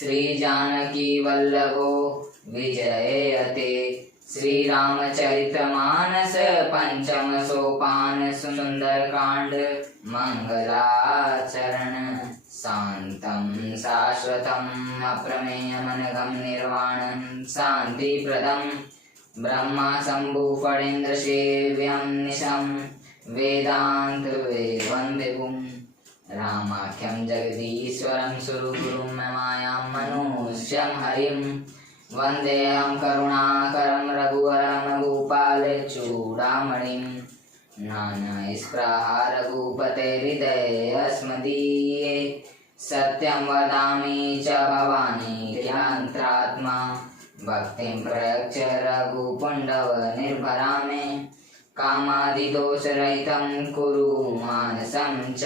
श्री जानकी वल्लभो विजयते। श्री रामचरितमानस पंचम सोपान सुंदर कांड मंगलाचरण। शांतं शाश्वतम् अप्रमेयमनघं निर्वाणं शान्तिप्रदं ब्रह्मा शंभु फणीन्द्र सेव्यं निशं वेदान्तवेवं विभुं रामाख्यं जगदीश्वरं सुरगुरुं मायां मनुष्यं हरिं वन्देऽहं करुणाकरं रघुवरं गोपालचूडामणिं नानास्पृहा रघुपते हृदयेऽस्मदीये सत्यं वदामि च भवानि ज्ञान्त्रात्मा भक्तिं प्रयच्छ रघुपुण्डव निर्भरा मे कामादिदोषरहितं कुरु मानसं च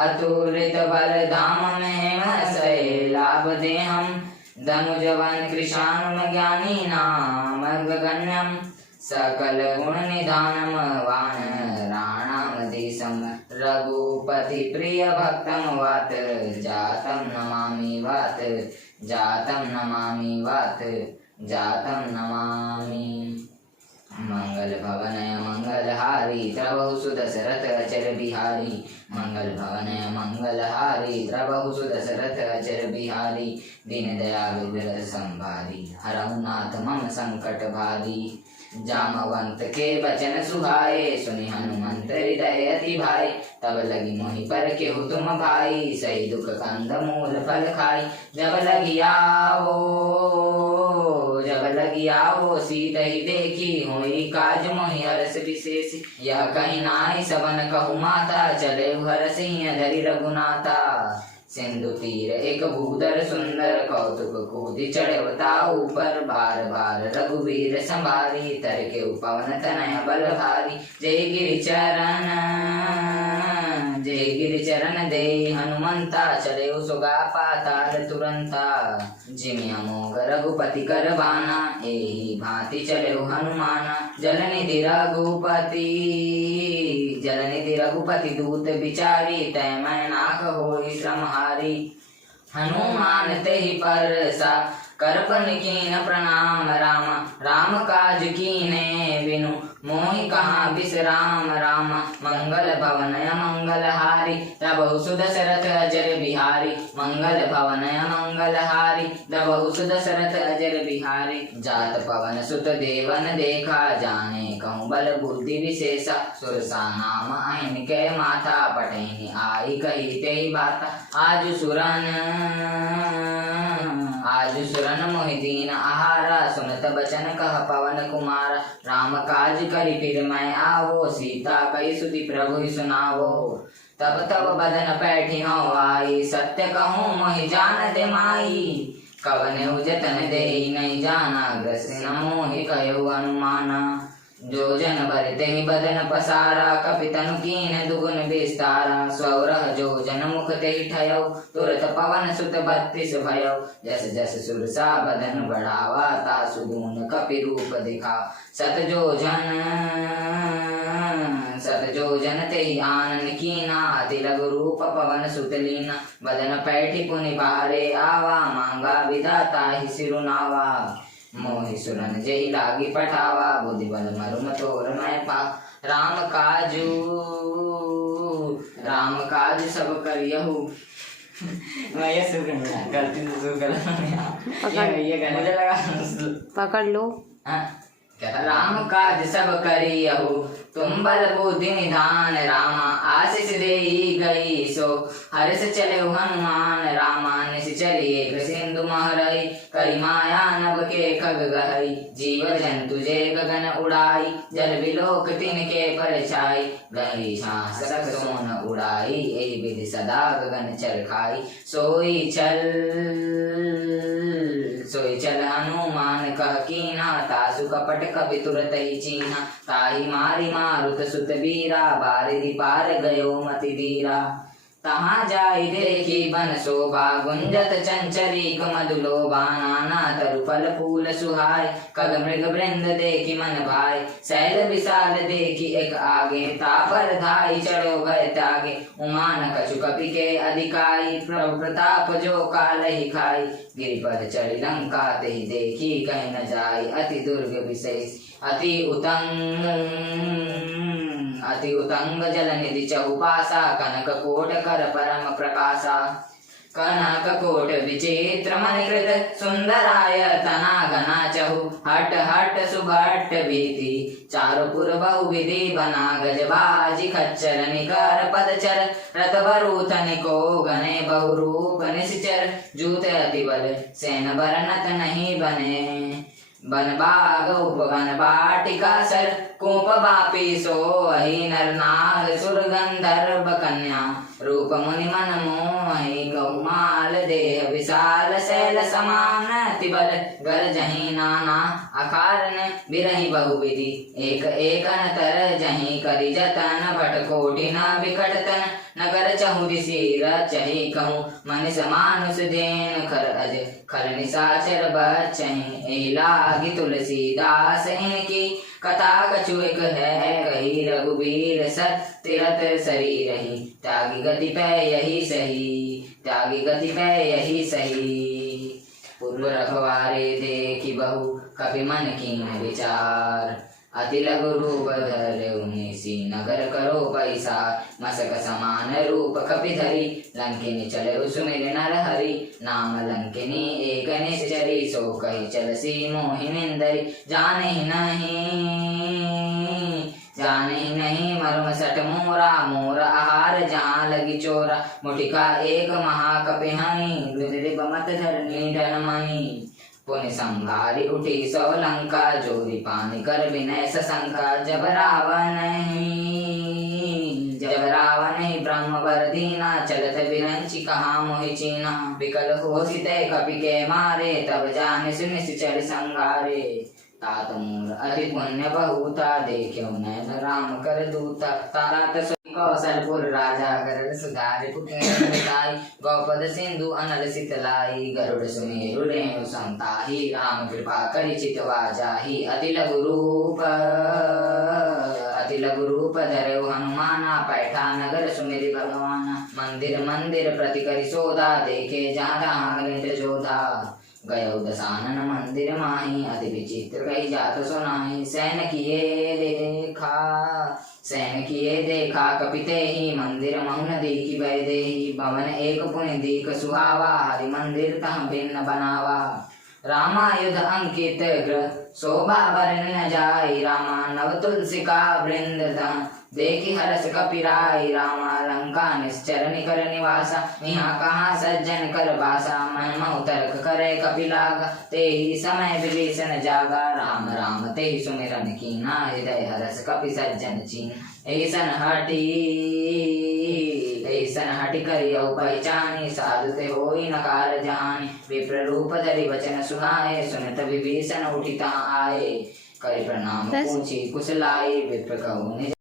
अतुलितबलधाममेमशैलाभदेहं धनुजवन् कृशानुमज्ञानिनामग्रगण्यं सकलगुणनिधानं वानराणामधीशं रघुपतिप्रियभक्तं वात जातं नमामि वात जातं नमामि वात जातं नमामि। मंगल भवनय मंगलहारी द्रवहु सुदशरथ अचर बिहारी मंगल भवनय मंगलहारी द्रवहु सुदशरथ अचर बिहारी दीन दयाल विरत संभारी हरहु नाथ मम संकट भारी जामवंत के बचन सुहाए सुनि हनुमंत हृदय अति भाई तब लगी मोहि पर केहु तुम भाई सही दुख कंद मूल फल खाई जब लगी आओ सीत ही देखी हुई काज मोहि हरस विशेष यह कहीं नाहि सबन कहु माता चले हर सिंह धरि रघुनाथा सिंधु तीर एक भूधर सुंदर कौतुक कूदि चढ़वता ऊपर बार बार रघुवीर संभारी तर के पवन तनय बल भारी जय गिरि चरण दे हनुमंता चले सुगा पाताल तुरंता जिमि अमोघ रघुपति कर बाना एहि भांति चले हनुमाना जलनिधि रघुपति दूत बिचारी तय मैं नाक होई श्रमहारी हनुमान तेहि परसा करपन कीन प्रणाम राम काज कीने बिनु मोहि कहाँ विश्राम राम मंगल भवनय मंगलहारी तबहु सुदशरथ अजर बिहारी मंगल भवनय मंगलहारी तबहु सुदशरथ अजर बिहारी जात पवन सुत देवन देखा जाने कहूँ बल बुद्धि विशेषा सुरसा नाम आइन के माता पटेनि आई कही ते बाता आज सुरन मोहि दीन आहारा सुनत बचन कह पवन कुमार राम काज करि फिर मैं आवो सीता कही सुधि प्रभु सुनावो तब बदन पैठी हूँ आई सत्य कहूँ मोहि जान दे माई कवन जतन दे नहीं जाना ग्रसिन मोहि कहो अनुमाना जो जन भरते ही बदन पसारा कपितनु कीन दुगुन विस्तारा स्वरह जो जन मुख ते ठयो तुरत पवन सुत 32 भयो जस जस सुरसा बदन बढ़ावा तासु गुण कपि रूप दिखा सत जो जन ते आनन कीना अति लघु रूप पवन सुत लीना बदन पैठी पुनि बारे आवा मांगा विधाता ही सिरुनावा मोहि सुरन जय लागी पठावा बुद्धि बल मरुम तोर मैं पा राम काज सब करियहु मैं ये सुन गलती से सुन गलत ये मुझे लगा पकड़ लो। राम काज सब करियहु तुम बल बुद्धि निधान रामा आशीष देई गई सो हर्ष चले हनुमान रामा निश चलिए सिंधु महरई करी माया नभ के खग गहई जीव जंतु जे गगन उड़ाई जल बिलोक तिनके परछाई गई सांस सोन उड़ाई एहि विधि सदा गगन चल खाई सोई चल हनुमान कह कीना तासु कपट कपि तुरत ही चीना ताही मारी मारुत सुत बीरा बारिधि पार गयो मति धीरा तहाँ जाई देखी बन शोभा गुंजत चंचरीक मधुलोभा नाना तरु फल फूल सुहाय खग मृग वृंद देखी मन भाई शैल विशाल देखी एक आगे तापर धाई चढ़ो गए त्यागे उमान कछु कपि के अधिकाई प्रभु प्रताप जो काल ही खाई गिरिपद चढ़ी लंका ते देखी कहीं न जाई अति दुर्ग विशेष अति उतंग जल निधि चहुपासा कनक कोट कर परम प्रकाशा कनक कोट विचित्र मणिकृत सुंदराय तना घना चहु हट हट सुभट भीति चारुपुर बहुविधि बना गजबाजी खच्चर निकर पदचर रथ बरूथन को गने बहुरूप निश्चर जूत अति बल सेन बरनत नहीं बने बन बाग उपवन बाटिका सर कुप बापी सो अहि नर नाग सुर गंधर्व कन्या रूप मुनि मन मोहि गौमाल देह विशाल शैल समान तिबल गर जही नाना अकारन बिरही बहुविधि एक एकन तर जही करि जतन भट कोटि न विकटतन नगर चहु दिसीर चही कहूँ मनुष मानुष देन खर अज खल निशाचर बचही एहि लागी तुलसीदास इनकी कथा कछु एक है कही रघुबीर सत तीरथ शरीर ही त्यागी गति पे यही सही त्यागी गति पे यही सही पूर्व रखवारे देखी बहु कपि मन कीन विचार अति लघु रूप धरऊ निसी नगर करो पैसा मसक समान रूप कपि धरी लंकिनी चले सुमिर नर हरि नाम लंकिनी एक निश्चरी सो कही चलसी मोहिनिंदरी जाने नहीं मर्म सट मोरा मोर आहार जहाँ लगी चोरा मुटिका एक महाकपि हई मत धरनी डनमई पुनि संघारी उठी सौ लंका जोरी पानी कर विनय सशंका जब रावण ही ब्रह्म वर दीना चलत विरंची कहा मोहि चीना विकल हो सीते कपि के मारे तब जाने सुनिश्चर संगारे तात मूल अति पुण्य बहुता देखो नैन राम कर दूता तारा तस कौशलपुर राजा गरुड़ सुधारि पुटाई गौपद सिंधु अनल सितलाई गरुड़ सुमेरु रेणु संताहि राम कृपा करि चितवा जाहि अति लघु रूप धरऊ हनुमाना पैठा नगर सुमेरि भगवाना मंदिर मंदिर प्रति करि सोधा देखे जहाँ गणित जोधा गयो दशानन मंदिर माही अति विचित्र कही जात सुनाही सैन किए देखा कपिते ही मंदिर मौन दीखी वैदेही भवन एक पुनि दीक सुहावा हरि मंदिर तह भिन्न बनावा रामायुध अंकित ग्रह शोभा वर्ण न जाई रामा नव तुलसी का वृंद देखी हरस कपिराई रामा लंका निश्चर निकर निवासा यहाँ कहाँ सज्जन कर बासा मन मऊ तर्क करे कपिलागा ते ही समय विभीषण जागा राम राम ते ही सुमिरन कीना हृदय हरस कपि सज्जन चीन ऐसन हटि करियौ पहचानी साधु ते होई नकार जानी विप्र रूप धरि वचन सुहाए सुनत विभीषण उठिता आए करि प्रणाम पूछी कुशलाई विप्र कहु